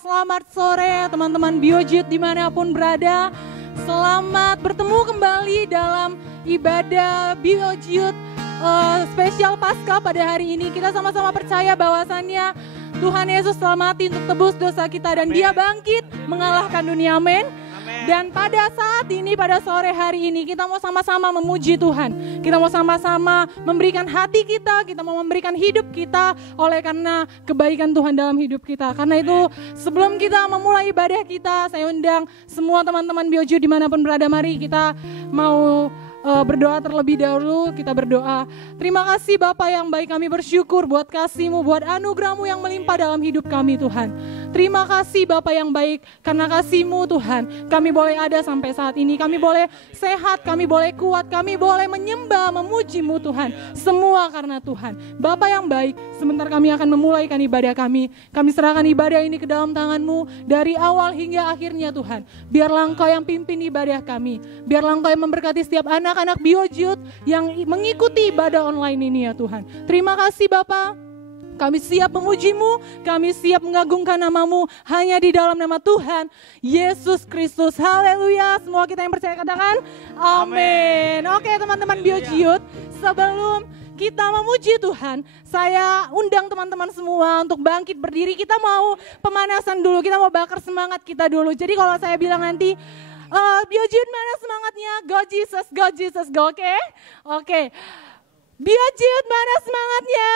selamat sore teman-teman Biojiut dimanapun berada. Selamat bertemu kembali dalam ibadah Biojiut spesial Paskah pada hari ini. Kita sama-sama percaya bahwasannya Tuhan Yesus telah mati untuk tebus dosa kita dan Dia bangkit mengalahkan dunia. Amin. Dan pada saat ini, pada sore hari ini, kita mau sama-sama memuji Tuhan. Kita mau sama-sama memberikan hati kita mau memberikan hidup kita oleh karena kebaikan Tuhan dalam hidup kita. Karena itu sebelum kita memulai ibadah kita, saya undang semua teman-teman Biojiut dimanapun berada, mari kita mau berdoa terlebih dahulu. Kita berdoa. Terima kasih Bapa yang baik, kami bersyukur buat kasih-Mu, buat anugerah-Mu yang melimpah dalam hidup kami Tuhan. Terima kasih Bapa yang baik, karena kasih-Mu Tuhan, kami boleh ada sampai saat ini. Kami boleh sehat, kami boleh kuat, kami boleh menyembah, memuji-Mu Tuhan. Semua karena Tuhan. Bapa yang baik, sebentar kami akan memulaikan ibadah kami. Kami serahkan ibadah ini ke dalam tangan-Mu dari awal hingga akhirnya Tuhan. Biarlah Engkau yang pimpin ibadah kami. Biarlah Engkau yang memberkati setiap anak-anak Biojiut yang mengikuti ibadah online ini ya Tuhan. Terima kasih Bapa. Kami siap memuji-Mu, kami siap mengagungkan nama-Mu hanya di dalam nama Tuhan Yesus Kristus. Haleluya. Semua kita yang percaya katakan amin. Oke teman-teman Biojiut, sebelum kita memuji Tuhan, saya undang teman-teman semua untuk bangkit berdiri. Kita mau pemanasan dulu, kita mau bakar semangat kita dulu. Jadi kalau saya bilang nanti Biojiut mana semangatnya? Go Jesus, go Jesus, go, oke? Oke. Biojiut mana semangatnya?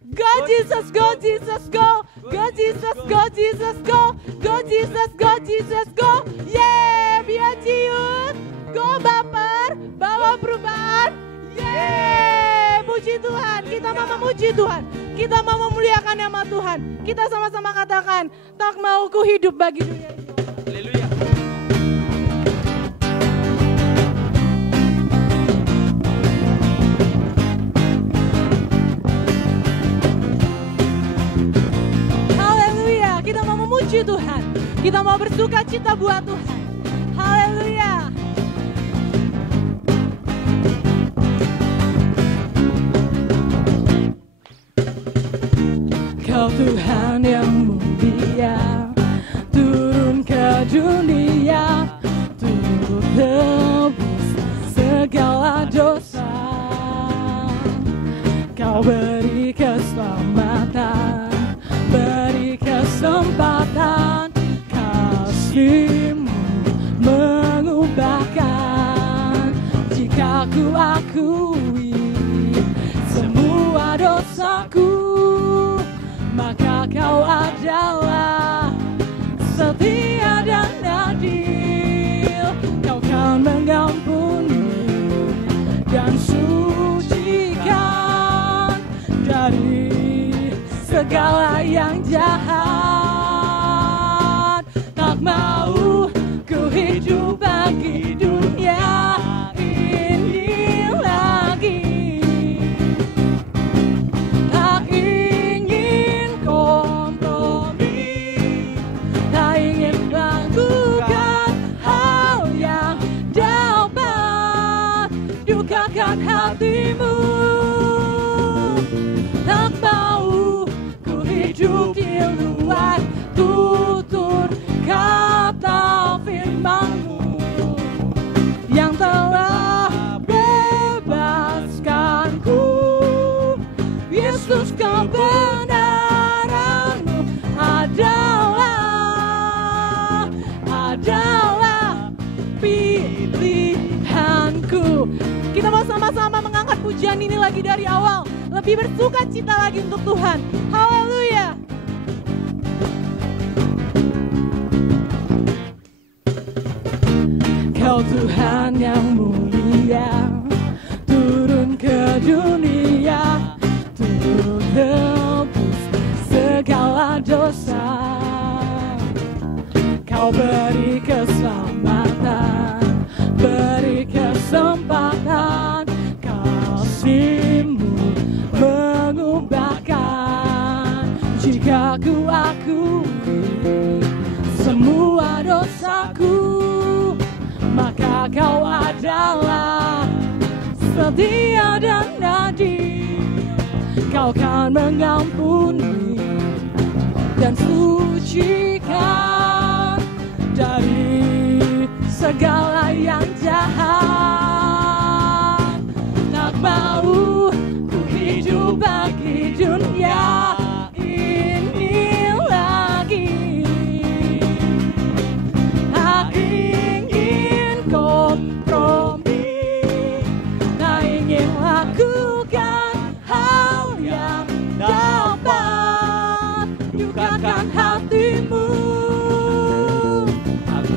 Go Jesus, go Jesus, go. Go Jesus, go Jesus, go. Go Jesus, go Jesus, go. Yeay, Biojiut. Go baper, bawa perubahan. Yeay, puji Tuhan. Kita mau memuji Tuhan. Kita mau memuliakan nama Tuhan. Kita sama-sama katakan, tak mau ku hidup bagi dunia ini. Haleluya. Kita mau memuji Tuhan. Kita mau bersuka cita buat Tuhan. Haleluya. Kau Tuhan yang mulia, turun ke dunia, turut tebus segala dosa. Kau beri keselamatan, beri kesempatan, kasih-Mu mengubahkan. Jika ku akui semua dosaku, maka Kau adalah setia dan adil. Kau kan mengampuni dan sucikan dari segala yang jahat. Tak mau ku hidup bagi dunia ini lagi. Tak ingin kompromi, tak ingin melakukan hal yang dapat dukakan hati-Mu. Tak mau hidup di luar tutur kata firman-Mu yang telah bebaskanku. Yesus, kebenaran-Mu adalah pilihanku. Kita mau sama-sama mengangkat pujian ini lagi dari awal. Lebih bersuka cita lagi untuk Tuhan. Haleluya. Kau Tuhan yang mulia, turun ke dunia, turun tebus segala dosa. Kau beri keselamatan, beri kesempatan, kasih-Mu mengubahkan. Jika ku akui semua dosaku, maka Kau adalah setia dan adil. Kau kan mengampuni dan sucikan bebaskan dari segala yang jahat. Tak mau ku hidup bagi dunia ini lagi. Tak ingin kompromi, tak ingin lakukan hal yang dapat dukakan hatimu.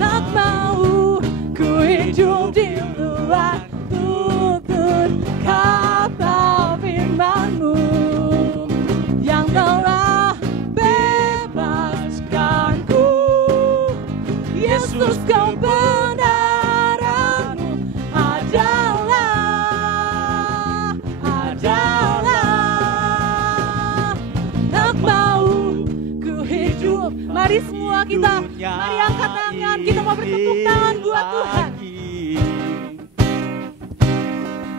Tak mau ku hidup di luar tutur kata firman-Mu yang telah bebaskanku. Yesus, kebenaran-Mu adalah tak mau ku hidup. Mari semua kita, mari angkat tangan, kita mau bertepuk tangan buat Tuhan.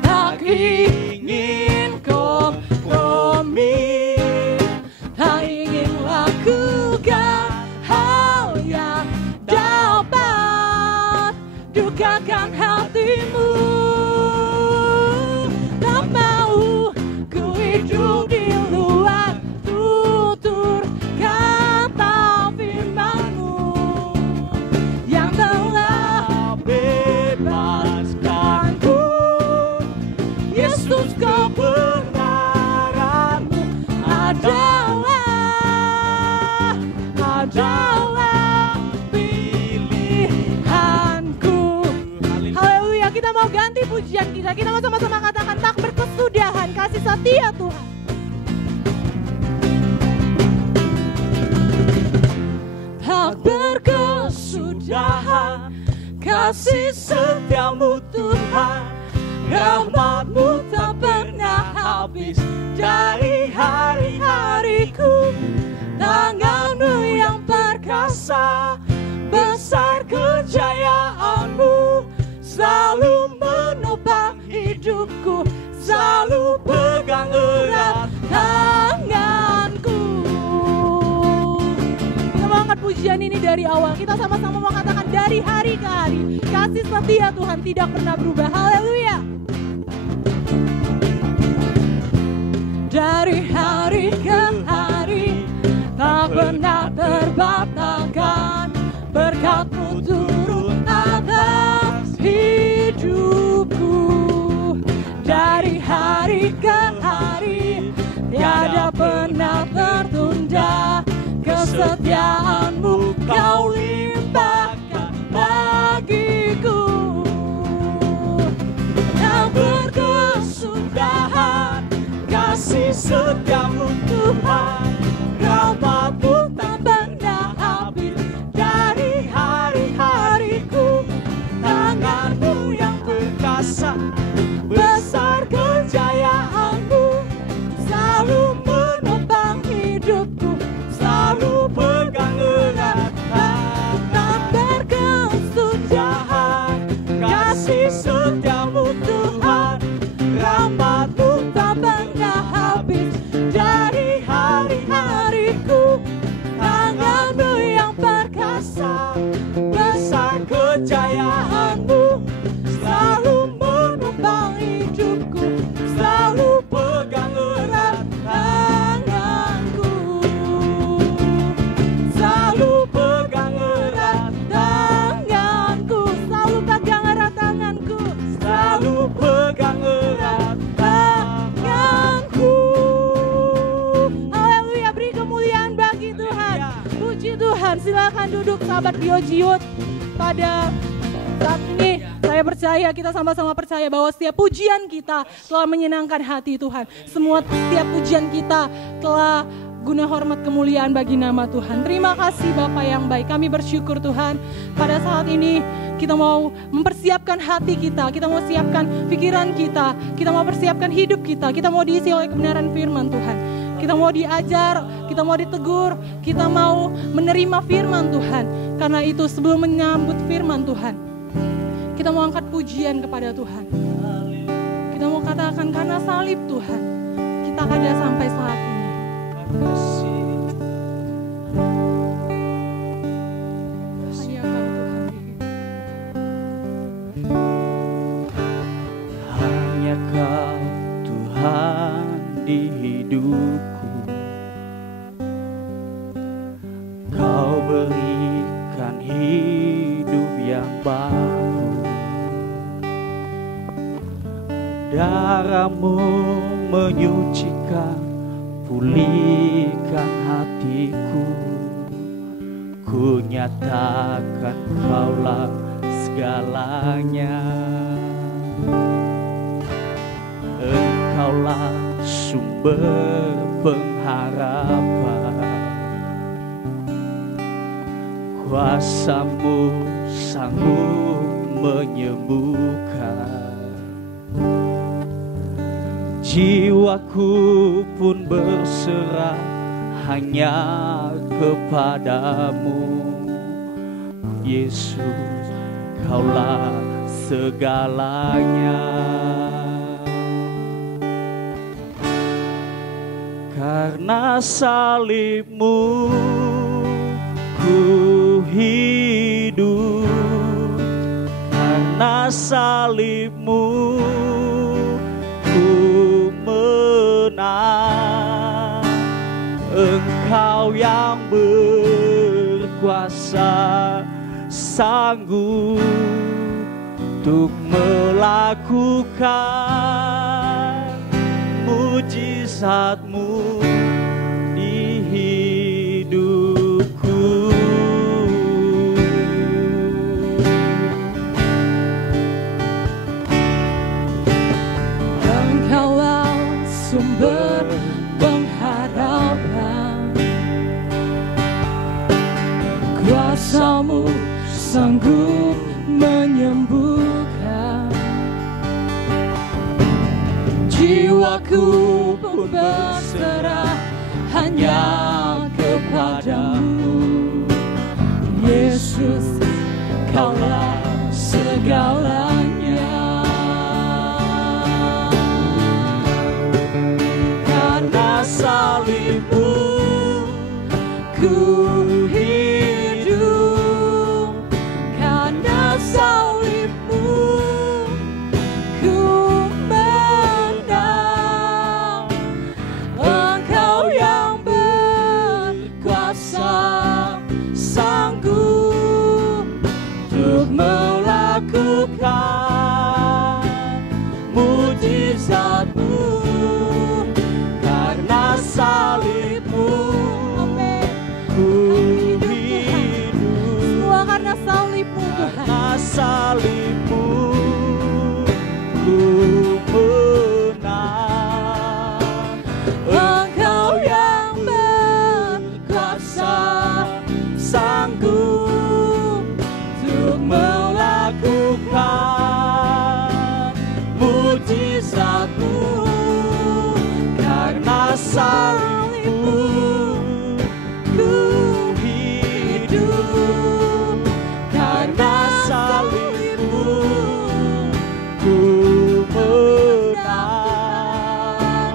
Tak ingin kompromi, tak ingin lakukan hal yang dapat dukakan hatimu. Tak mau ku hidup di luar tutur kata firman-Mu yang telah bebaskanku. Yesus, kebenaran-Mu adalah pilihanku. Haleluya, kita mau ganti pujian kita. Kita mau sama-sama katakan tak berkesudahan kasih setia Tuhan. Tak berkesudahan kasih setia-Mu Tuhan. Rahmat-Mu tak pernah habis dari hari-hariku. Tangan-Mu yang perkasa, besar kejayaan-Mu, selalu menopang hidupku, selalu pegang erat tanganku. Kita mau angkat pujian ini dari awal. Kita sama-sama mau katakan dari hari ke hari, kasih setia Tuhan tidak pernah berubah. Haleluya. Dari hari ke hari tak pernah terbatalkan, berkat-Mu turun atas hidupku. Dari hari ke hari tiada pernah tertunda, kesetiaan-Mu Kau limpahkan bagiku. Tak berkesudahan kasih setia-Mu Tuhan. Rahmat-Mu tak pernah habis dari hari-hariku. Tangan-Mu yang perkasa, besar kejayaan-Mu, selalu menopang hidupku, selalu pegang erat. Tak berkesudahan kasih setia-Mu Tuhan. Rahmat-Mu tak pernah habis dari hari-hariku. Tangan-Mu yang perkasa, besar kejayaan-Mu, selalu menopang hidupku, selalu pegang erat tanganku, selalu pegang erat tanganku, selalu pegang erat tanganku, selalu pegang erat tanganku. Haleluya, beri kemuliaan bagi Tuhan. Puji Tuhan, silakan duduk sahabat Biojiut. Pada saat ini saya percaya, kita sama-sama percaya bahwa setiap pujian kita telah menyenangkan hati Tuhan. Setiap pujian kita telah guna hormat kemuliaan bagi nama Tuhan. Terima kasih Bapa yang baik, kami bersyukur Tuhan. Pada saat ini kita mau mempersiapkan hati kita mau siapkan pikiran kita mau persiapkan hidup kita mau diisi oleh kebenaran firman Tuhan. Kita mau diajar, kita mau ditegur, kita mau menerima firman Tuhan. Karena itu sebelum menyambut firman Tuhan, kita mau angkat pujian kepada Tuhan. Kita mau katakan karena salib Tuhan, kita ada sampai saat ini. baru. Darah-Mu menyucikan, pulihkan hatiku. Ku nyatakan Kaulah segalanya. Engkaulah sumber pengharapan. Kuasa-Mu sanggup menyembuhkan. Jiwaku pun berserah hanya kepadamu. Yesus, Kaulah segalanya. Karena salib-Mu ku hidup, karena salib-Mu ku menang. Engkau yang berkuasa, sanggup untuk melakukan mujizat-Mu di hidupku. Engkaulah sumber pengharapan. Kuasa-Mu sanggup menyembuhkan. Jiwaku pun berserah hanya kepadamu. Yesus, Kaulah segalanya. Karena salib-Mu ku hidup, karena salib-Mu ku menang. Engkau yang berkuasa, sanggup untuk melakukan mujizat-Mu. Karena salib-Mu ku hidup, Semua karena salib-Mu, Tuhan. karena salib-Mu ku menang. Engkau yang berkuasa, sanggup untuk melakukan mujizat-Mu. Karena salib-Mu ku hidup, karena salib-Mu ku menang.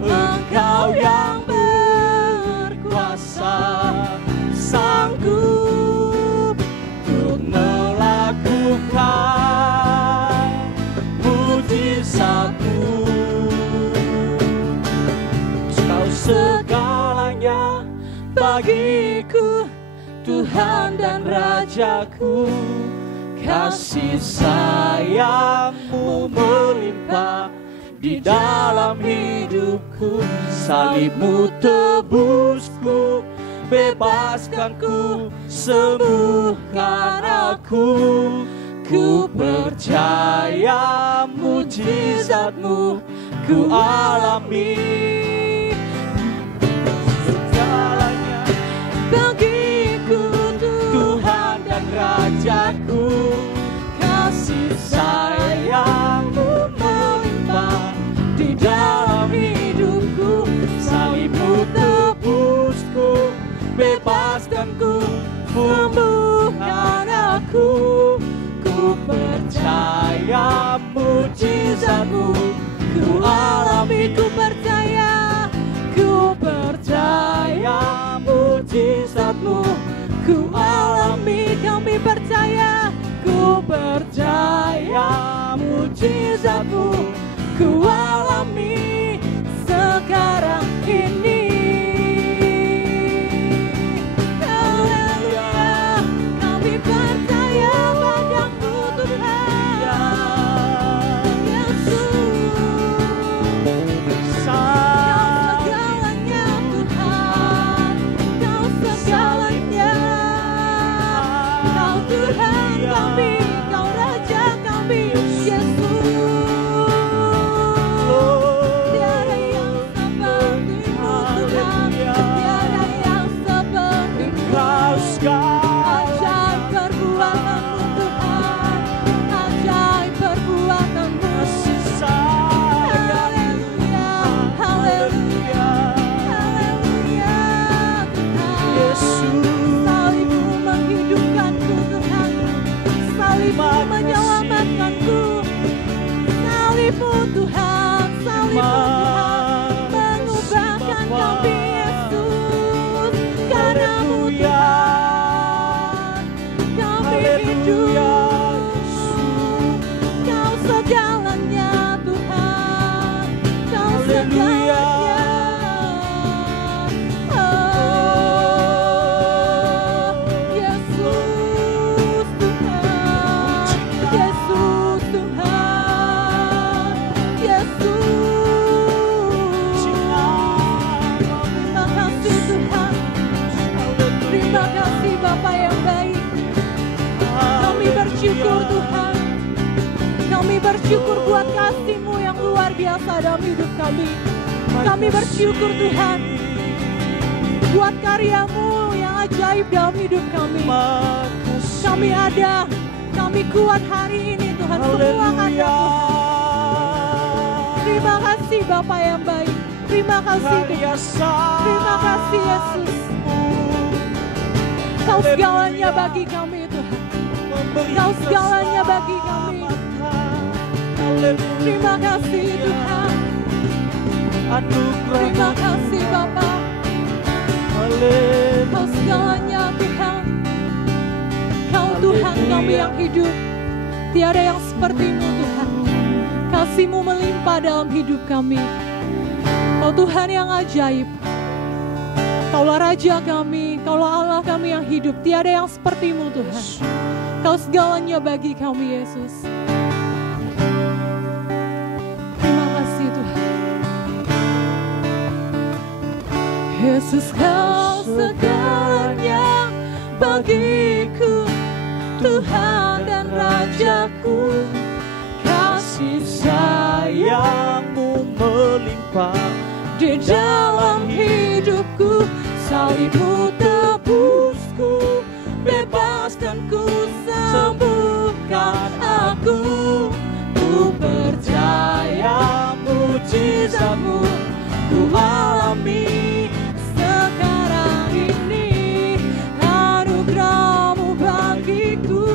Engkau yang berkuasa, sanggup untuk melakukan mujizat-Mu. Kau segalanya bagiku, Tuhan dan Rajaku. Kasih sayang-Mu melimpah di dalam hidupku. Salib-Mu tebusku, bebaskanku, sembuhkan aku. Ku percaya mujizat-Mu ku alami. Segalanya bagiku, Tuhan dan Rajaku. Kasih sayang-Mu melimpah di dalam hidupku. Salib-Mu tebusku, bebaskanku, sembuhkan aku. Ku percaya mujizat-Mu ku alami. Ku percaya mujizat-Mu ku alami. Kami percaya, ku percaya mujizat-Mu ku alami sekarang ini. Haleluya, kami percaya padamu. salib-Mu menyelamatkanku. Salib-Mu Tuhan, salib-Mu Tuhan, mengubahkan kami Yesus. Karena-Mu Tuhan, kami hidup. Kau segalanya Tuhan, Kau segalanya. Bersyukur Tuhan, kami bersyukur buat kasih-Mu yang luar biasa dalam hidup kami. Kami bersyukur Tuhan buat karya-Mu yang ajaib dalam hidup kami. Kami ada, kami kuat hari ini Tuhan, semua karya Tuhan. Terima kasih Bapa yang baik, terima kasih Tuhan, terima kasih Yesus. Kau segalanya bagi kami Tuhan, Kau segalanya bagi kami. Terima kasih Tuhan, terima kasih Bapa. Kau segalanya Tuhan, Kau Tuhan kami yang hidup. Tiada yang seperti-Mu Tuhan. Kasih-Mu melimpah dalam hidup kami. Kau Tuhan yang ajaib. Kaulah Raja kami, Kaulah Allah kami yang hidup. Tiada yang seperti-Mu Tuhan. Kau segalanya bagi kami Yesus. Terima kasih Tuhan. Yesus Kau segalanya bagiku, Tuhan dan Rajaku. Kasih sayang-Mu melimpah di dalam hidupku. Salib-Mu tebusku, bebaskanku, sembuhkan aku. Ku percaya mujizat-Mu ku alami sekarang ini. Anugerah-Mu bagiku,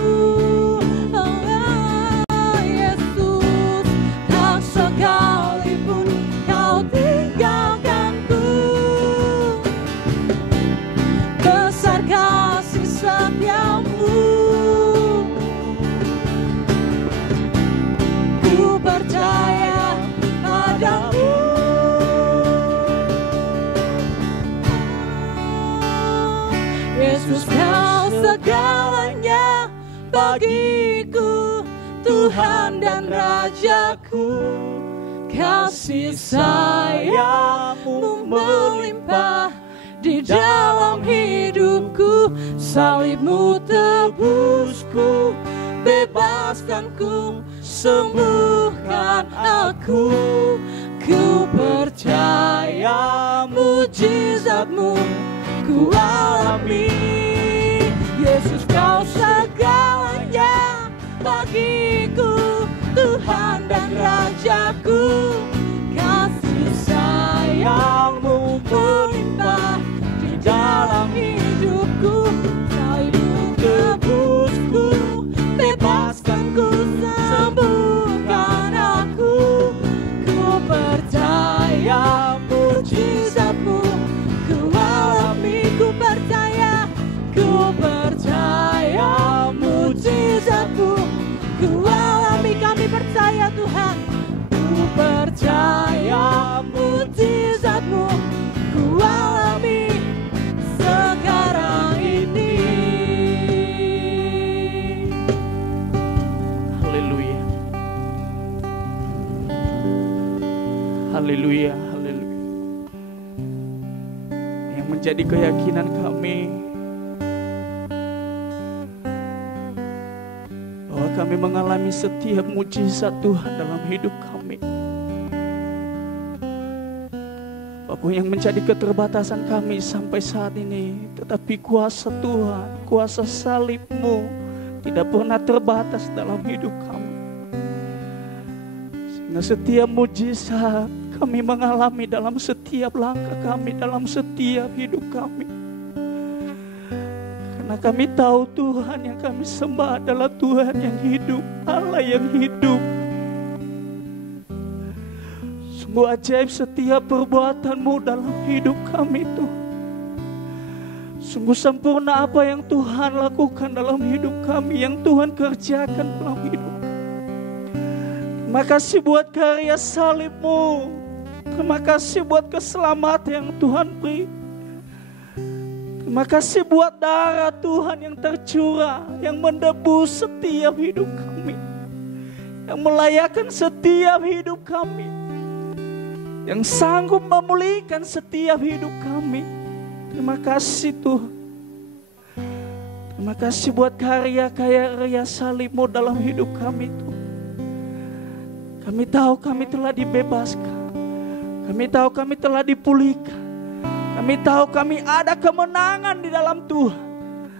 oh, Yesus. Tak sekalipun Kau tinggalkanku, besar kasih setia-Mu. Ku percaya padamu. Yesus Kau segalanya bagiku, Tuhan dan Rajaku. Kasih sayang-Mu melimpah di dalam hidupku. Salib-Mu tebusku, bebaskanku, sembuhkan aku. Ku percaya mujizat-Mu ku alami. Yesus Kau segalanya bagiku, Tuhan dan Rajaku. Kasih sayang-Mu melimpah di dalam hidupku. Salib-Mu tebusku, bebaskanku, sembuhkan aku. Ku percaya mujizat-Mu ku alami. Ku percaya mujizat-Mu ku alami. Kami percaya Tuhan. Ku percaya mujizat-Mu ku alami sekarang ini. Haleluya. Haleluya, haleluya. Yang menjadi keyakinan kami bahwa kami mengalami setiap mujizat Tuhan dalam hidup kami. Apapun yang menjadi keterbatasan kami sampai saat ini, tetapi kuasa Tuhan, kuasa salib-Mu tidak pernah terbatas dalam hidup kami. Sehingga setiap mujizat kami mengalami dalam setiap langkah kami, dalam setiap hidup kami. Karena Karena kami tahu Tuhan yang kami sembah adalah Tuhan yang hidup, Allah yang hidup. Sungguh ajaib setiap perbuatan-Mu dalam hidup kami Tuhan. Sungguh sempurna apa yang Tuhan lakukan dalam hidup kami, yang Tuhan kerjakan dalam hidup kami. Terima kasih buat karya salib-Mu. Terima kasih buat keselamatan yang Tuhan beri. Terima kasih buat darah Tuhan yang tercurah, yang mendebus setiap hidup kami, yang melayakkan setiap hidup kami, yang sanggup memulihkan setiap hidup kami. Terima kasih Tuhan. Terima kasih buat karya salib-Mu dalam hidup kami Tuhan. Kami tahu kami telah dibebaskan. Kami tahu kami telah dipulihkan. Kami tahu kami ada kemenangan di dalam Tuhan.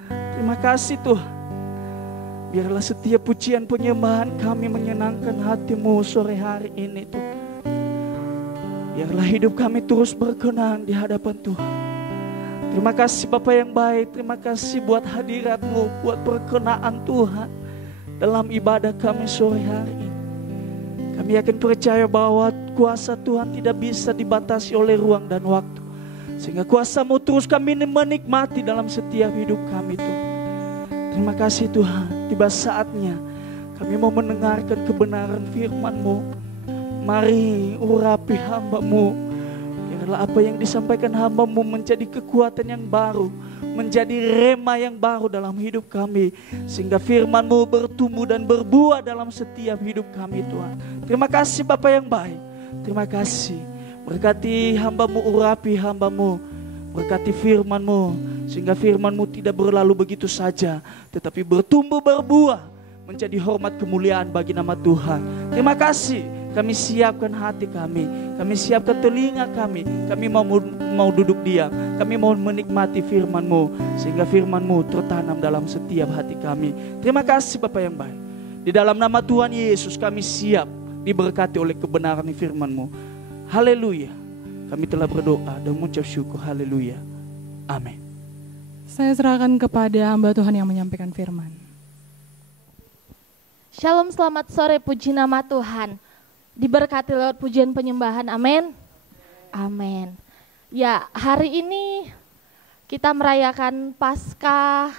Terima kasih Tuhan. Biarlah setiap pujian penyembahan kami menyenangkan hati-Mu sore hari ini Tuhan. Biarlah hidup kami terus berkenan di hadapan Tuhan. Terima kasih Bapa yang baik. Terima kasih buat hadirat-Mu, buat perkenaan Tuhan dalam ibadah kami sore hari ini. Kami yakin percaya bahwa kuasa Tuhan tidak bisa dibatasi oleh ruang dan waktu. Sehingga kuasa-Mu terus kami menikmati dalam setiap hidup kami Tuhan. Terima kasih Tuhan. Tiba saatnya kami mau mendengarkan kebenaran firman-Mu. Mari urapi hamba-Mu. Biarlah apa yang disampaikan hamba-Mu menjadi kekuatan yang baru, menjadi rema yang baru dalam hidup kami. Sehingga firman-Mu bertumbuh dan berbuah dalam setiap hidup kami Tuhan. Terima kasih Bapa yang baik. Terima kasih. Berkati hamba-Mu, urapi hamba-Mu. Berkati firman-Mu. Sehingga firman-Mu tidak berlalu begitu saja, tetapi bertumbuh berbuah menjadi hormat kemuliaan bagi nama Tuhan. Terima kasih. Kami siapkan hati kami. Kami siapkan telinga kami. Kami mau duduk diam. Kami mau menikmati firman-Mu. Sehingga firman-Mu tertanam dalam setiap hati kami. Terima kasih Bapa yang baik. Di dalam nama Tuhan Yesus kami siap diberkati oleh kebenaran firman-Mu. Haleluya. Kami telah berdoa dan mengucap syukur. Haleluya. Amin. Saya serahkan kepada hamba Tuhan yang menyampaikan firman. Shalom, selamat sore, puji nama Tuhan. Diberkati lewat pujian penyembahan, amin. Amin. Ya, hari ini kita merayakan Paskah.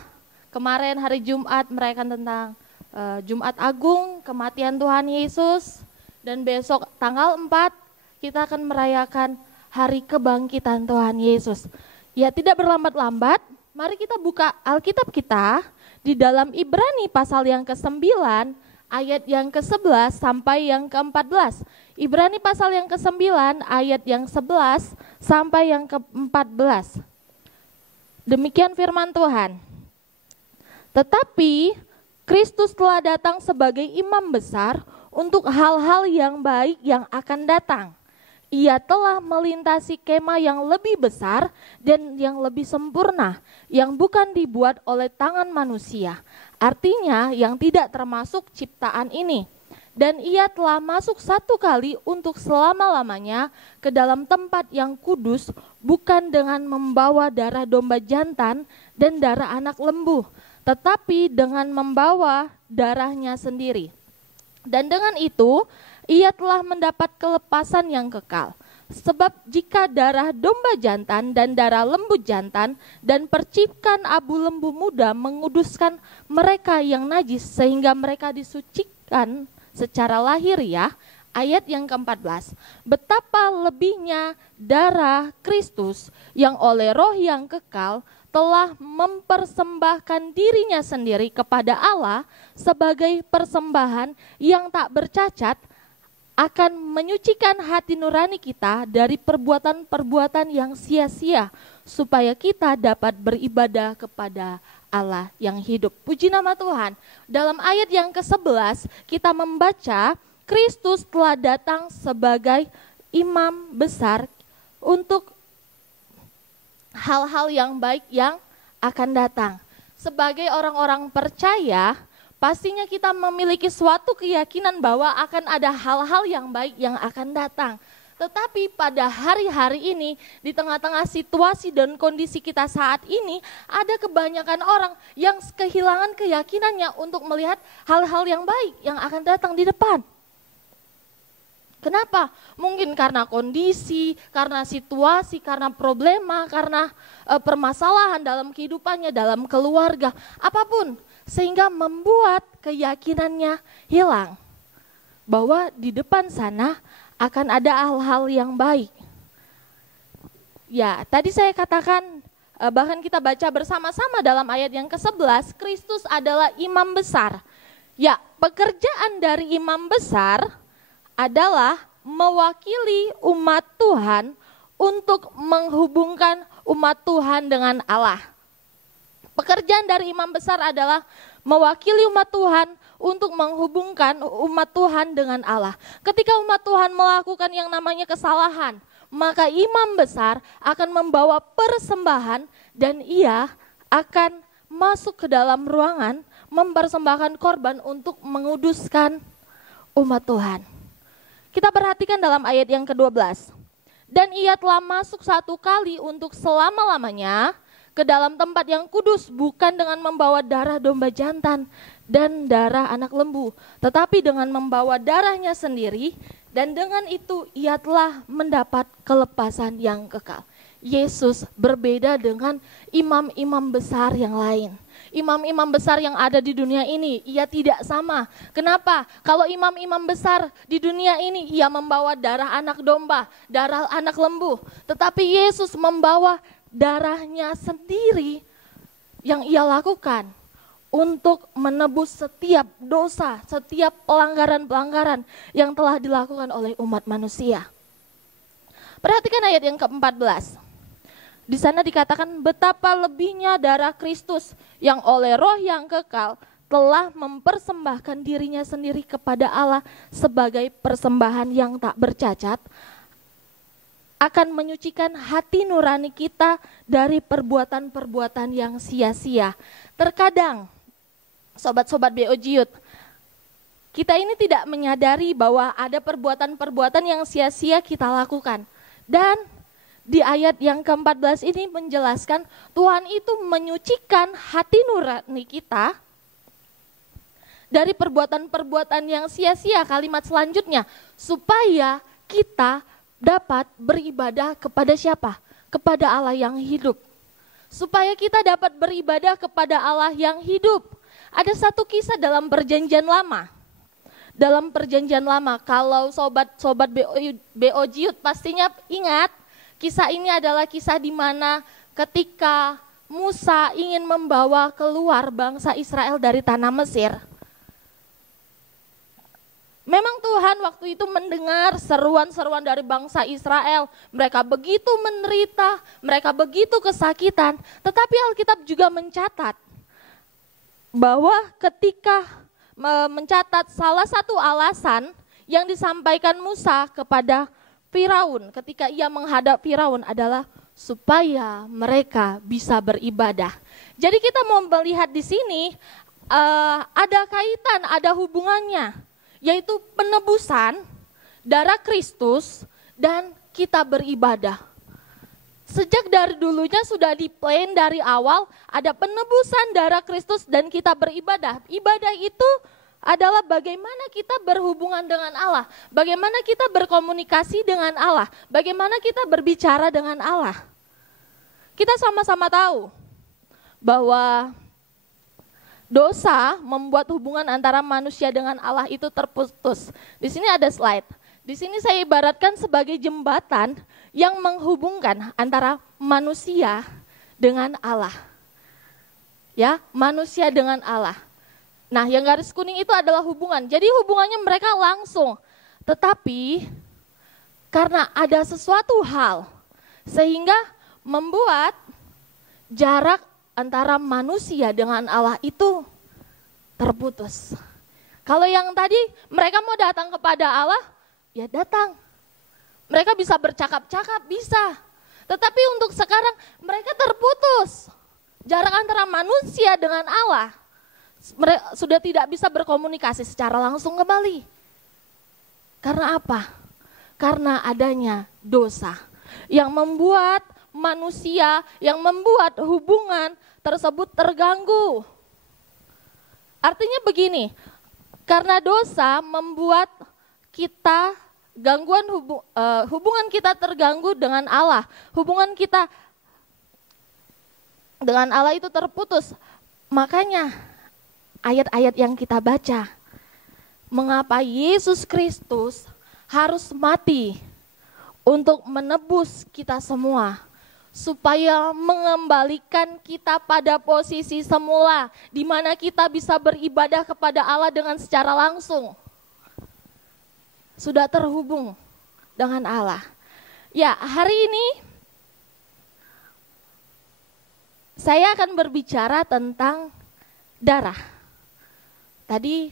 Kemarin hari Jumat merayakan tentang Jumat Agung, kematian Tuhan Yesus. Dan besok tanggal 4 kita akan merayakan hari kebangkitan Tuhan Yesus. Ya, tidak berlambat-lambat, mari kita buka Alkitab kita di dalam Ibrani pasal yang ke-9, ayat yang ke-11 sampai yang ke-14. Ibrani pasal yang ke-9, ayat yang 11 sampai yang ke-14. Demikian firman Tuhan. Tetapi Kristus telah datang sebagai imam besar untuk hal-hal yang baik yang akan datang. Ia telah melintasi kemah yang lebih besar dan yang lebih sempurna, yang bukan dibuat oleh tangan manusia. Artinya yang tidak termasuk ciptaan ini. Dan ia telah masuk satu kali untuk selama-lamanya ke dalam tempat yang kudus, bukan dengan membawa darah domba jantan dan darah anak lembu, tetapi dengan membawa darahnya sendiri. Dan dengan itu, ia telah mendapat kelepasan yang kekal. Sebab jika darah domba jantan dan darah lembu jantan dan percikan abu lembu muda menguduskan mereka yang najis sehingga mereka disucikan secara lahiriah, ayat yang ke-14. Betapa lebihnya darah Kristus yang oleh roh yang kekal telah mempersembahkan dirinya sendiri kepada Allah sebagai persembahan yang tak bercacat, akan menyucikan hati nurani kita dari perbuatan-perbuatan yang sia-sia, supaya kita dapat beribadah kepada Allah yang hidup. Puji nama Tuhan. Dalam ayat yang ke-11 kita membaca Kristus telah datang sebagai imam besar untuk hal-hal yang baik yang akan datang. Sebagai orang-orang percaya, pastinya kita memiliki suatu keyakinan bahwa akan ada hal-hal yang baik yang akan datang. Tetapi pada hari-hari ini, di tengah-tengah situasi dan kondisi kita saat ini, ada kebanyakan orang yang kehilangan keyakinannya untuk melihat hal-hal yang baik yang akan datang di depan. Kenapa? Mungkin karena kondisi, karena situasi, karena problema, karena permasalahan dalam kehidupannya, dalam keluarga, apapun. Sehingga membuat keyakinannya hilang. Bahwa di depan sana akan ada hal-hal yang baik. Ya, tadi saya katakan, bahkan kita baca bersama-sama dalam ayat yang ke-11, Kristus adalah imam besar. Ya, pekerjaan dari imam besar adalah mewakili umat Tuhan untuk menghubungkan umat Tuhan dengan Allah. Pekerjaan dari imam besar adalah mewakili umat Tuhan untuk menghubungkan umat Tuhan dengan Allah. Ketika umat Tuhan melakukan yang namanya kesalahan, maka imam besar akan membawa persembahan dan ia akan masuk ke dalam ruangan mempersembahkan korban untuk menguduskan umat Tuhan. Kita perhatikan dalam ayat yang ke-12. Dan ia telah masuk satu kali untuk selama-lamanya ke dalam tempat yang kudus, bukan dengan membawa darah domba jantan dan darah anak lembu, tetapi dengan membawa darahnya sendiri, dan dengan itu ia telah mendapat kelepasan yang kekal. Yesus berbeda dengan imam-imam besar yang lain. Imam-imam besar yang ada di dunia ini, ia tidak sama. Kenapa? Kalau imam-imam besar di dunia ini, ia membawa darah anak domba, darah anak lembu. Tetapi Yesus membawa darahnya sendiri yang ia lakukan untuk menebus setiap dosa, setiap pelanggaran-pelanggaran yang telah dilakukan oleh umat manusia. Perhatikan ayat yang ke-14. Di sana dikatakan betapa lebihnya darah Kristus yang oleh roh yang kekal telah mempersembahkan dirinya sendiri kepada Allah sebagai persembahan yang tak bercacat, akan menyucikan hati nurani kita dari perbuatan-perbuatan yang sia-sia. Terkadang, sobat-sobat BOJIUT, kita ini tidak menyadari bahwa ada perbuatan-perbuatan yang sia-sia kita lakukan. Dan di ayat yang ke-14 ini menjelaskan Tuhan itu menyucikan hati nurani kita dari perbuatan-perbuatan yang sia-sia. Kalimat selanjutnya, supaya kita dapat beribadah kepada siapa? Kepada Allah yang hidup. Supaya kita dapat beribadah kepada Allah yang hidup. Ada satu kisah dalam perjanjian lama. Dalam perjanjian lama, kalau sobat-sobat BOJIUT pastinya ingat, kisah ini adalah kisah di mana ketika Musa ingin membawa keluar bangsa Israel dari tanah Mesir. Memang Tuhan waktu itu mendengar seruan-seruan dari bangsa Israel. Mereka begitu menderita, mereka begitu kesakitan. Tetapi Alkitab juga mencatat bahwa ketika mencatat salah satu alasan yang disampaikan Musa kepada Firaun ketika ia menghadap Firaun adalah supaya mereka bisa beribadah. Jadi kita mau melihat di sini ada kaitan, ada hubungannya, yaitu penebusan darah Kristus dan kita beribadah. Sejak dari dulunya sudah di-plan dari awal ada penebusan darah Kristus dan kita beribadah. Ibadah itu adalah bagaimana kita berhubungan dengan Allah, bagaimana kita berkomunikasi dengan Allah, bagaimana kita berbicara dengan Allah. Kita sama-sama tahu bahwa dosa membuat hubungan antara manusia dengan Allah itu terputus. Di sini ada slide. Di sini saya ibaratkan sebagai jembatan yang menghubungkan antara manusia dengan Allah. Ya, manusia dengan Allah. Nah, yang garis kuning itu adalah hubungan. Jadi hubungannya mereka langsung. Tetapi karena ada sesuatu hal sehingga membuat jarak antara manusia dengan Allah itu terputus. Kalau yang tadi mereka mau datang kepada Allah, ya datang. Mereka bisa bercakap-cakap, bisa. Tetapi untuk sekarang mereka terputus. Jarak antara manusia dengan Allah. Mereka sudah tidak bisa berkomunikasi secara langsung kembali. Karena apa? karena adanya dosa yang membuat manusia, yang membuat hubungan tersebut terganggu. Artinya begini, karena dosa membuat kita hubungan kita terganggu dengan Allah. Hubungan kita dengan Allah itu terputus. Makanya ayat-ayat yang kita baca, mengapa Yesus Kristus harus mati untuk menebus kita semua, supaya mengembalikan kita pada posisi semula, di mana kita bisa beribadah kepada Allah dengan secara langsung. Sudah terhubung dengan Allah. Ya, hari ini saya akan berbicara tentang darah. Tadi,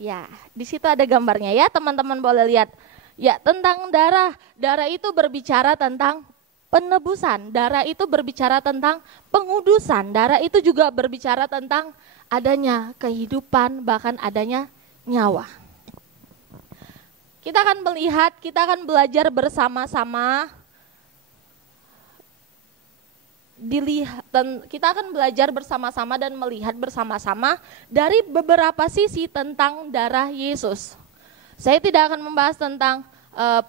ya, di situ ada gambarnya ya, teman-teman boleh lihat. Ya, tentang darah. Darah itu berbicara tentang penebusan. Darah itu berbicara tentang pengudusan. Darah itu juga berbicara tentang adanya kehidupan, bahkan adanya nyawa. Kita akan melihat, kita akan belajar bersama-sama. Kita akan belajar bersama-sama dan melihat bersama-sama dari beberapa sisi tentang darah Yesus. Saya tidak akan membahas tentang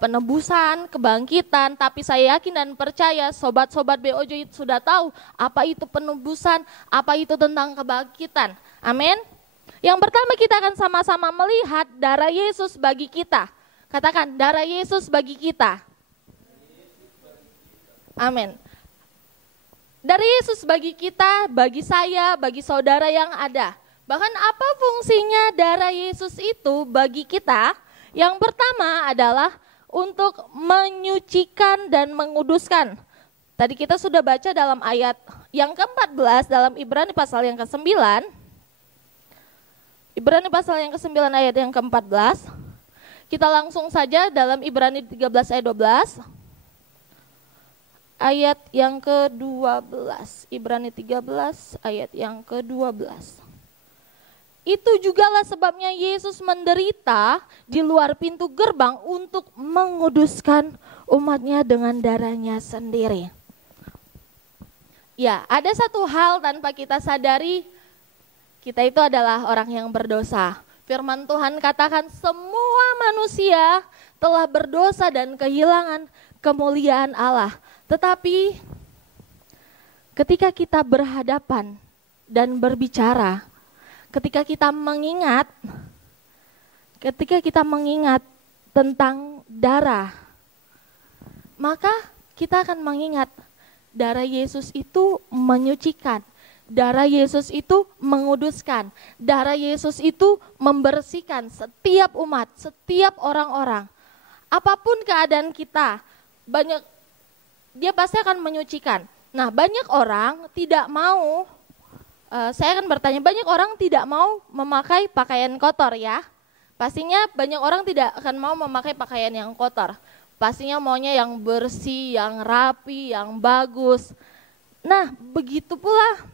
penebusan, kebangkitan, tapi saya yakin dan percaya sobat-sobat BOJ sudah tahu apa itu penebusan, apa itu tentang kebangkitan. Amin. Yang pertama kita akan sama-sama melihat darah Yesus bagi kita. Katakan, darah Yesus bagi kita. Amin. Darah Yesus bagi kita, bagi saya, bagi saudara yang ada. Bahkan apa fungsinya darah Yesus itu bagi kita? Yang pertama adalah untuk menyucikan dan menguduskan. Tadi kita sudah baca dalam ayat yang ke-14 dalam Ibrani pasal yang ke-9. Ibrani pasal yang ke-9 ayat yang ke-14. Kita langsung saja dalam Ibrani 13 ayat 12. Ayat yang ke-12. Ibrani 13 ayat yang ke-12. Itu jugalah sebabnya Yesus menderita di luar pintu gerbang untuk menguduskan umatnya dengan darahnya sendiri. Ya, ada satu hal tanpa kita sadari, kita itu adalah orang yang berdosa. Firman Tuhan katakan semua manusia telah berdosa dan kehilangan kemuliaan Allah. Tetapi ketika kita berhadapan dan berbicara, ketika kita mengingat tentang darah, maka kita akan mengingat darah Yesus itu menyucikan, darah Yesus itu menguduskan, darah Yesus itu membersihkan setiap umat, setiap orang-orang. Apapun keadaan kita, dia pasti akan menyucikan. Nah, banyak orang tidak mau, saya akan bertanya, banyak orang tidak mau memakai pakaian kotor ya. Pastinya banyak orang tidak akan mau memakai pakaian yang kotor. Pastinya maunya yang bersih, yang rapi, yang bagus. Nah, begitu pula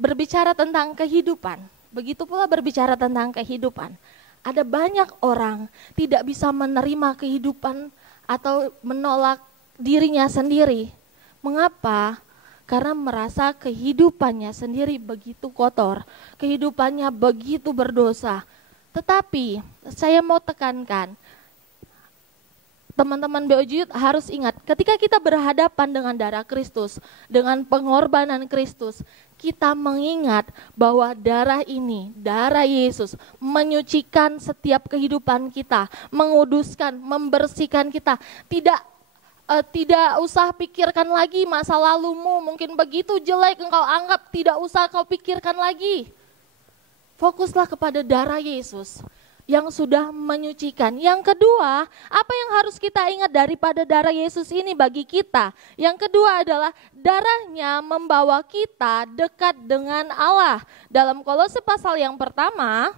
berbicara tentang kehidupan. Begitu pula berbicara tentang kehidupan. Ada banyak orang tidak bisa menerima kehidupan atau menolak dirinya sendiri. Mengapa? Karena merasa kehidupannya sendiri begitu kotor, kehidupannya begitu berdosa. Tetapi saya mau tekankan, teman-teman BOJ harus ingat, ketika kita berhadapan dengan darah Kristus, dengan pengorbanan Kristus, kita mengingat bahwa darah ini, darah Yesus, menyucikan setiap kehidupan kita, menguduskan, membersihkan kita. Tidak usah pikirkan lagi masa lalumu, mungkin begitu jelek engkau anggap, tidak usah kau pikirkan lagi. Fokuslah kepada darah Yesus yang sudah menyucikan. Yang kedua, apa yang harus kita ingat daripada darah Yesus ini bagi kita? Yang kedua adalah darahnya membawa kita dekat dengan Allah. Dalam Kolose pasal yang pertama,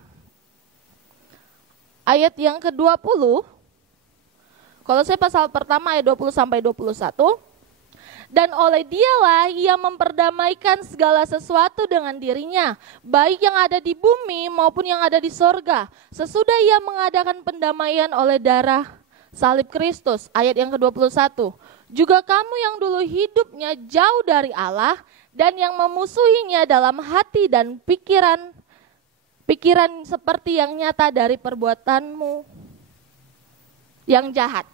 ayat yang ke-20, Kolose pasal pertama ayat 20 sampai 21. Dan oleh dialah ia memperdamaikan segala sesuatu dengan dirinya, baik yang ada di bumi maupun yang ada di sorga. Sesudah ia mengadakan pendamaian oleh darah salib Kristus. Ayat yang ke-21. Juga kamu yang dulu hidupnya jauh dari Allah dan yang memusuhinya dalam hati dan pikiran seperti yang nyata dari perbuatanmu yang jahat.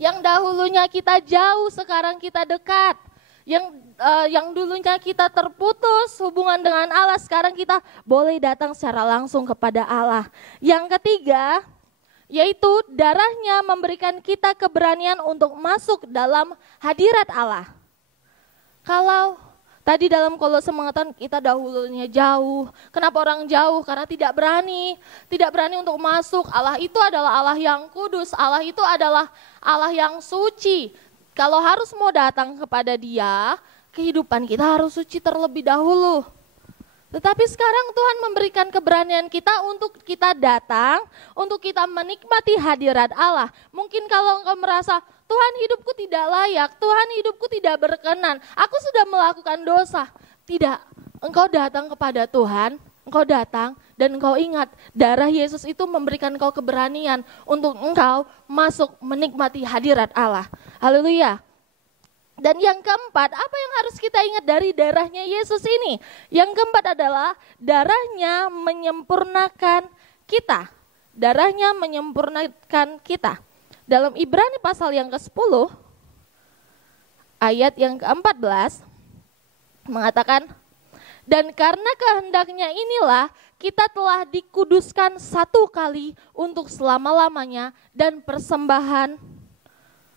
Yang dahulunya kita jauh, sekarang kita dekat. Yang dulunya kita terputus hubungan dengan Allah, sekarang kita boleh datang secara langsung kepada Allah. Yang ketiga, yaitu darahnya memberikan kita keberanian untuk masuk dalam hadirat Allah. Kalau tadi dalam Kolose mengatakan kita dahulunya jauh. Kenapa orang jauh? Karena tidak berani untuk masuk. Allah itu adalah Allah yang kudus, Allah itu adalah Allah yang suci. Kalau harus mau datang kepada Dia, kehidupan kita harus suci terlebih dahulu. Tetapi sekarang Tuhan memberikan keberanian kita untuk kita datang, untuk kita menikmati hadirat Allah. Mungkin kalau engkau merasa, Tuhan hidupku tidak layak, Tuhan hidupku tidak berkenan, aku sudah melakukan dosa. Tidak, engkau datang kepada Tuhan, engkau datang dan engkau ingat darah Yesus itu memberikan engkau keberanian untuk engkau masuk menikmati hadirat Allah. Haleluya. Dan yang keempat, apa yang harus kita ingat dari darahnya Yesus ini? Yang keempat adalah darahnya menyempurnakan kita. Darahnya menyempurnakan kita. Dalam Ibrani pasal yang ke-10, ayat yang ke-14, mengatakan, dan karena kehendaknya inilah kita telah dikuduskan satu kali untuk selama-lamanya dan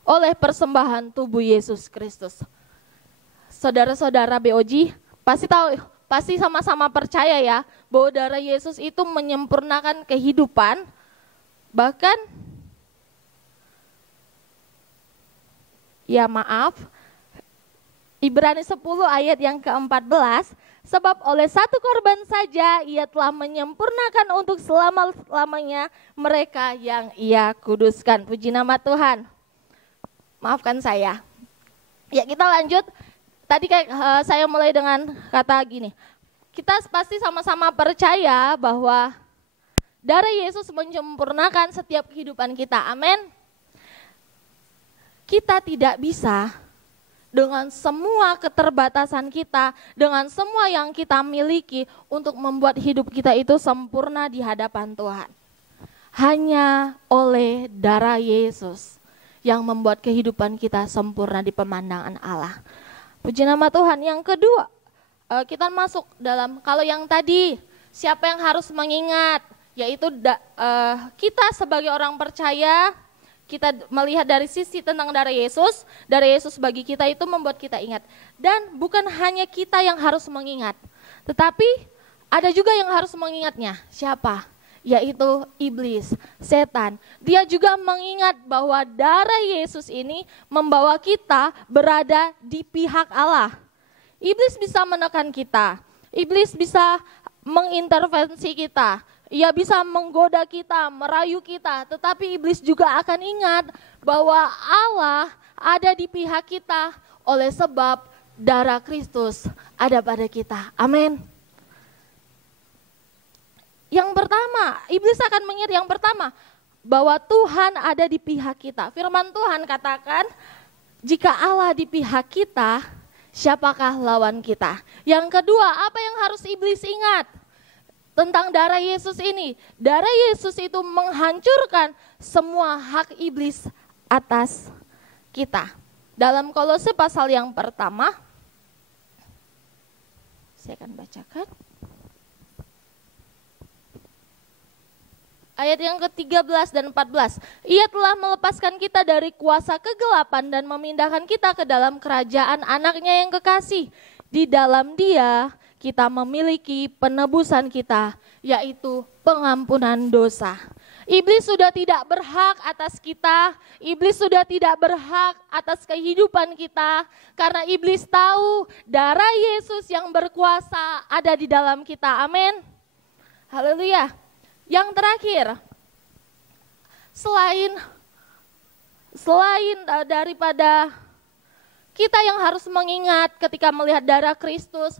oleh persembahan tubuh Yesus Kristus. Saudara-saudara BOG pasti tahu, pasti sama-sama percaya ya, bahwa darah Yesus itu menyempurnakan kehidupan, bahkan Ibrani 10 ayat yang ke-14, sebab oleh satu korban saja ia telah menyempurnakan untuk selama-lamanya mereka yang ia kuduskan. Puji nama Tuhan. Maafkan saya. Ya, kita lanjut. Tadi saya mulai dengan kata gini. Kita pasti sama-sama percaya bahwa darah Yesus menyempurnakan setiap kehidupan kita. Amin. Kita tidak bisa dengan semua keterbatasan kita, dengan semua yang kita miliki untuk membuat hidup kita itu sempurna di hadapan Tuhan. Hanya oleh darah Yesus yang membuat kehidupan kita sempurna di pemandangan Allah. Puji nama Tuhan. Yang kedua, kita masuk dalam, kalau yang tadi siapa yang harus mengingat, yaitu kita sebagai orang percaya, kita melihat dari sisi tentang darah Yesus bagi kita itu membuat kita ingat. Dan bukan hanya kita yang harus mengingat, tetapi ada juga yang harus mengingatnya. Siapa? Yaitu iblis, setan. Dia juga mengingat bahwa darah Yesus ini membawa kita berada di pihak Allah. Iblis bisa menekan kita, iblis bisa mengintervensi kita, ia bisa menggoda kita, merayu kita, tetapi iblis juga akan ingat bahwa Allah ada di pihak kita oleh sebab darah Kristus ada pada kita. Amin. Yang pertama, iblis akan mengingat yang pertama, bahwa Tuhan ada di pihak kita. Firman Tuhan katakan, jika Allah di pihak kita, siapakah lawan kita? Yang kedua, apa yang harus iblis ingat tentang darah Yesus ini? Darah Yesus itu menghancurkan semua hak iblis atas kita. Dalam Kolose pasal yang pertama, saya akan bacakan. Ayat yang ke-13 dan 14. Ia telah melepaskan kita dari kuasa kegelapan dan memindahkan kita ke dalam kerajaan anaknya yang kekasih. Di dalam Dia kita memiliki penebusan kita, yaitu pengampunan dosa. Iblis sudah tidak berhak atas kita, iblis sudah tidak berhak atas kehidupan kita, karena iblis tahu darah Yesus yang berkuasa ada di dalam kita. Amin. Haleluya. Yang terakhir, selain daripada Kita yang harus mengingat ketika melihat darah Kristus,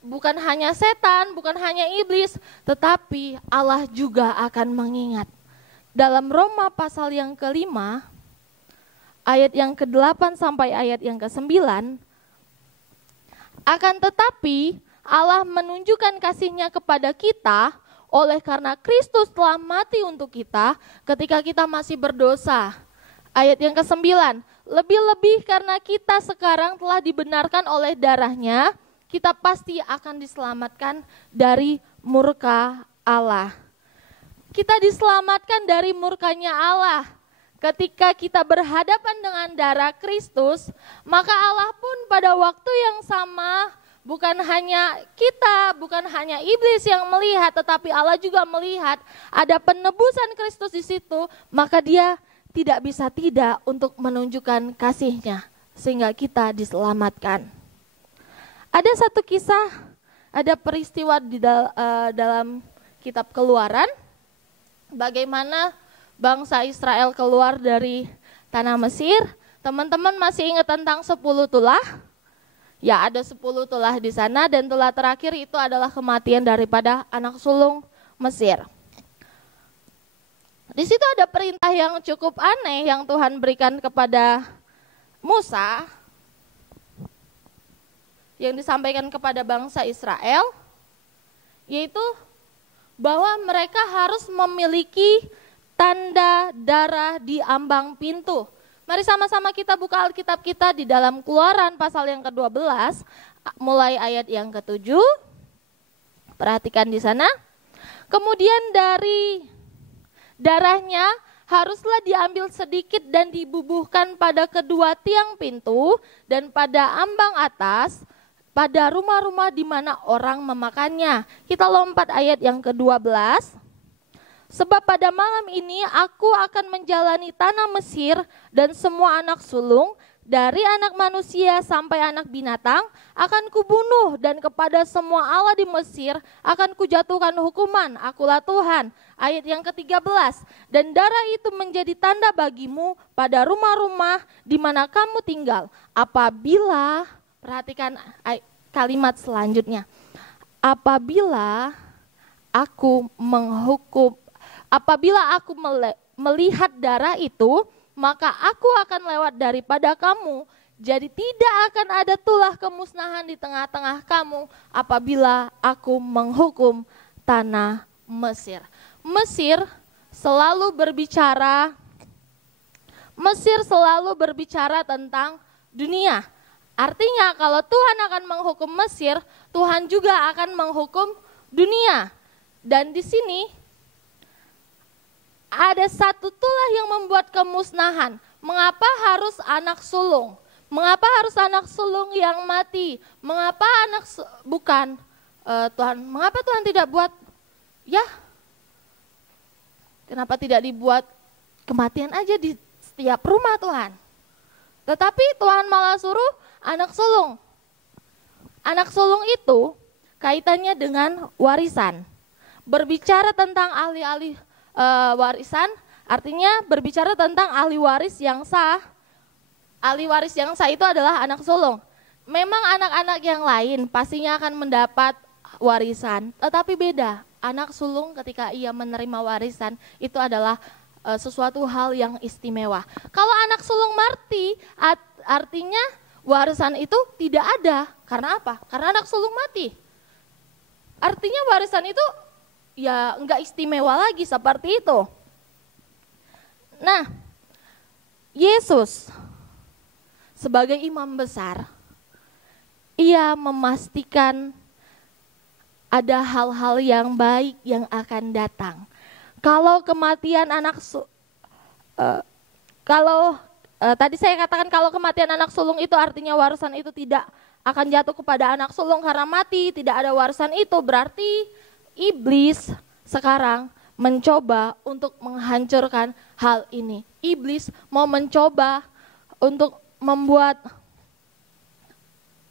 bukan hanya setan, bukan hanya iblis, tetapi Allah juga akan mengingat. Dalam Roma pasal yang ke-5, ayat yang ke-8 sampai ayat yang ke-9, akan tetapi Allah menunjukkan kasih-Nya kepada kita oleh karena Kristus telah mati untuk kita ketika kita masih berdosa. Ayat yang ke-9, lebih-lebih karena kita sekarang telah dibenarkan oleh darah-Nya, kita pasti akan diselamatkan dari murka Allah. Kita diselamatkan dari murkanya Allah. Ketika kita berhadapan dengan darah Kristus, maka Allah pun pada waktu yang sama, bukan hanya kita, bukan hanya iblis yang melihat, tetapi Allah juga melihat ada penebusan Kristus di situ, maka Dia tidak bisa tidak untuk menunjukkan kasih-Nya sehingga kita diselamatkan. Ada satu kisah, ada peristiwa di dalam kitab Keluaran, bagaimana bangsa Israel keluar dari tanah Mesir. Teman-teman masih ingat tentang 10 tulah? Ya, ada 10 tulah di sana, dan tulah terakhir itu adalah kematian daripada anak sulung Mesir. Di situ ada perintah yang cukup aneh yang Tuhan berikan kepada Musa, yang disampaikan kepada bangsa Israel, yaitu bahwa mereka harus memiliki tanda darah di ambang pintu. Mari sama-sama kita buka Alkitab kita di dalam Keluaran pasal yang ke-12, mulai ayat yang ke-7. Perhatikan di sana. Kemudian dari darahnya haruslah diambil sedikit dan dibubuhkan pada kedua tiang pintu dan pada ambang atas, pada rumah-rumah di mana orang memakannya. Kita lompat ayat yang ke-12. Sebab pada malam ini aku akan menjalani tanah Mesir dan semua anak sulung, dari anak manusia sampai anak binatang, akan kubunuh, dan kepada semua Allah di Mesir akan kujatuhkan hukuman. Akulah Tuhan. Ayat yang ke-13. Dan darah itu menjadi tanda bagimu pada rumah-rumah di mana kamu tinggal. Apabila, perhatikan kalimat selanjutnya. Apabila aku melihat darah itu, maka aku akan lewat daripada kamu. Jadi tidak akan ada tulah kemusnahan di tengah-tengah kamu apabila aku menghukum tanah Mesir. Mesir selalu berbicara tentang dunia. Artinya kalau Tuhan akan menghukum Mesir, Tuhan juga akan menghukum dunia. Dan di sini ada satu tulah yang membuat kemusnahan. Mengapa harus anak sulung? Mengapa harus anak sulung yang mati? Mengapa mengapa Tuhan tidak buat, kenapa tidak dibuat kematian aja di setiap rumah Tuhan? Tetapi Tuhan malah suruh anak sulung. Anak sulung itu kaitannya dengan warisan. Berbicara tentang ahli-ahli warisan, artinya berbicara tentang ahli waris yang sah. Ahli waris yang sah itu adalah anak sulung. Memang anak-anak yang lain pastinya akan mendapat warisan, tetapi beda. Anak sulung ketika ia menerima warisan itu adalah sesuatu hal yang istimewa. Kalau anak sulung mati, artinya warisan itu tidak ada. Karena apa? Karena anak sulung mati. Artinya warisan itu ya enggak istimewa lagi seperti itu. Nah, Yesus sebagai imam besar, ia memastikan ada hal-hal yang baik yang akan datang. Kalau kematian tadi saya katakan kalau kematian anak sulung itu artinya warisan itu tidak akan jatuh kepada anak sulung karena mati, tidak ada warisan itu, berarti iblis sekarang mencoba untuk menghancurkan hal ini. Iblis mau mencoba untuk membuat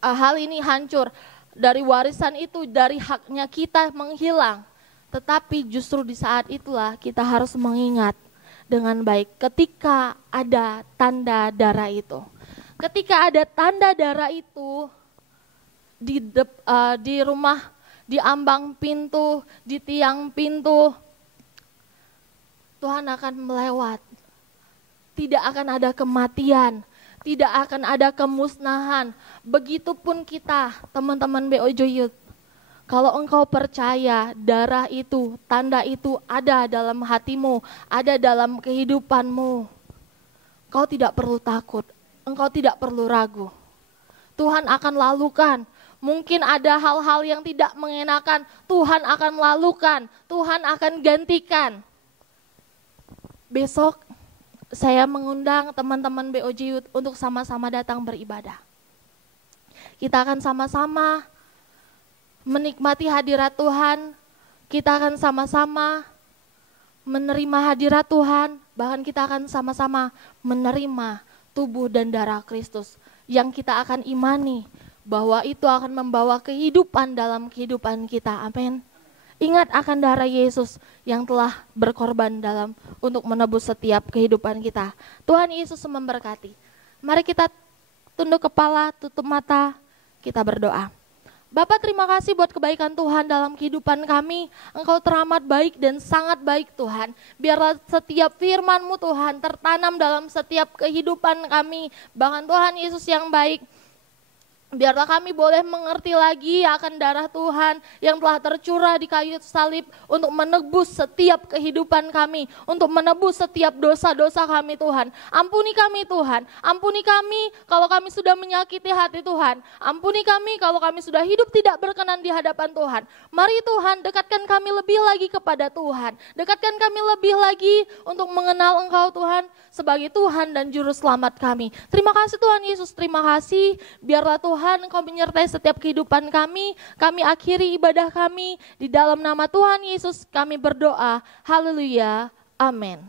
hal ini hancur. Dari warisan itu, dari haknya kita menghilang. Tetapi justru di saat itulah kita harus mengingat dengan baik ketika ada tanda darah itu. ketika ada tanda darah itu di rumah, di ambang pintu, di tiang pintu, Tuhan akan melewat. Tidak akan ada kematian, tidak akan ada kemusnahan. Begitupun kita, teman-teman BOJ Youth. Kalau engkau percaya darah itu, tanda itu ada dalam hatimu, ada dalam kehidupanmu, kau tidak perlu takut, engkau tidak perlu ragu. Tuhan akan lalukan. Mungkin ada hal-hal yang tidak mengenakan, Tuhan akan lalukan, Tuhan akan gantikan. Besok saya mengundang teman-teman BOJ Youth untuk sama-sama datang beribadah. Kita akan sama-sama menikmati hadirat Tuhan, kita akan sama-sama menerima hadirat Tuhan, bahkan kita akan sama-sama menerima tubuh dan darah Kristus yang kita akan imani bahwa itu akan membawa kehidupan dalam kehidupan kita. Amin. Ingat akan darah Yesus yang telah berkorban untuk menebus setiap kehidupan kita. Tuhan Yesus memberkati. Mari kita tunduk kepala, tutup mata, kita berdoa. Bapak, terima kasih buat kebaikan Tuhan dalam kehidupan kami. Engkau teramat baik dan sangat baik Tuhan. Biarlah setiap firman-Mu Tuhan tertanam dalam setiap kehidupan kami. Bahkan Tuhan Yesus yang baik, biarlah kami boleh mengerti lagi akan darah Tuhan yang telah tercurah di kayu salib untuk menebus setiap kehidupan kami, untuk menebus setiap dosa-dosa kami Tuhan. Ampuni kami Tuhan, ampuni kami kalau kami sudah menyakiti hati Tuhan. Ampuni kami kalau kami sudah hidup tidak berkenan di hadapan Tuhan. Mari Tuhan, dekatkan kami lebih lagi kepada Tuhan. Dekatkan kami lebih lagi untuk mengenal Engkau Tuhan sebagai Tuhan dan Juru Selamat kami. Terima kasih Tuhan Yesus, terima kasih. Biarlah Tuhan Engkau menyertai setiap kehidupan kami. Kami akhiri ibadah kami. Di dalam nama Tuhan Yesus kami berdoa. Haleluya. Amin.